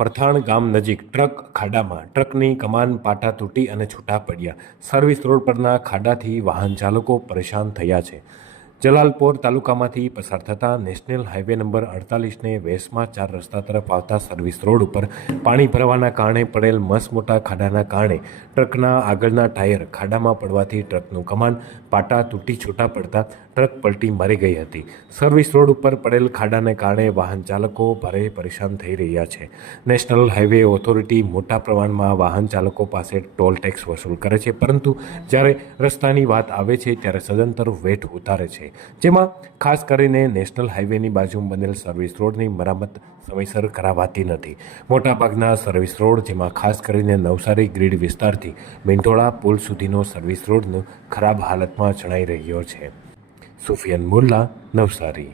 પરથાણ ગામ નજીક ટ્રક ખાડામાં ટ્રકની કમાન પાટા તૂટી અને છૂટા પડ્યા. સર્વિસ રોડ પરના ખાડાથી વાહન ચાલકો પરેશાન થયા છે. જલાલપોર તાલુકામાંથી પસાર થતા નેશનલ હાઈવે નંબર અડતાલીસને વેસમાં ચાર રસ્તા તરફ આવતા સર્વિસ રોડ ઉપર પાણી ભરવાના કારણે પડેલ મસ મોટા ખાડાના કારણે ટ્રકના આગળના ટાયર ખાડામાં પડવાથી ટ્રકનું કમાન પાટા તૂટી છૂટા પડતા ટ્રક પલટી મારી ગઈ હતી. સર્વિસ રોડ ઉપર પડેલ ખાડાને કારણે વાહન ચાલકો ભારે પરેશાન થઈ રહ્યા છે. નેશનલ હાઈવે ઓથોરિટી મોટા પ્રમાણમાં વાહન ચાલકો પાસે ટોલ ટેક્સ વસૂલ કરે છે, પરંતુ જ્યારે રસ્તાની વાત આવે છે, ત્યારે સદંતર વેટ ઉતારે જેમાં ખાસ કરીને નેશનલ હાઈવેની બાજુમાં બનેલ સર્વિસ રોડની મરામત સમયસર કરાવાતી નથી. મોટાભાગના સર્વિસ રોડ, જેમાં ખાસ કરીને નવસારી ગ્રીડ વિસ્તારથી મીંઢોળા પુલ સુધીનો સર્વિસ રોડનો ખરાબ હાલતમાં જણાઈ રહ્યો છે. સુફિયન મુલ્લા, નવસારી.